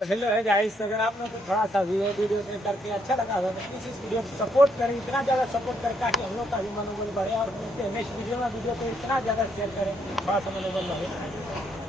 Hello है guys, अगर आप लोग को थोड़ा सा वीडियो करके अच्छा लगा होगा तो प्लीज़ इस वीडियो को सपोर्ट करें, इतना ज़्यादा सपोर्ट करें ताकि हम लोग का भी मनोबल बढ़े और मिलते हैं नेक्स्ट वीडियो में। वीडियो को इतना ज़्यादा शेयर करें, थोड़ा सा मनोबल बढ़े।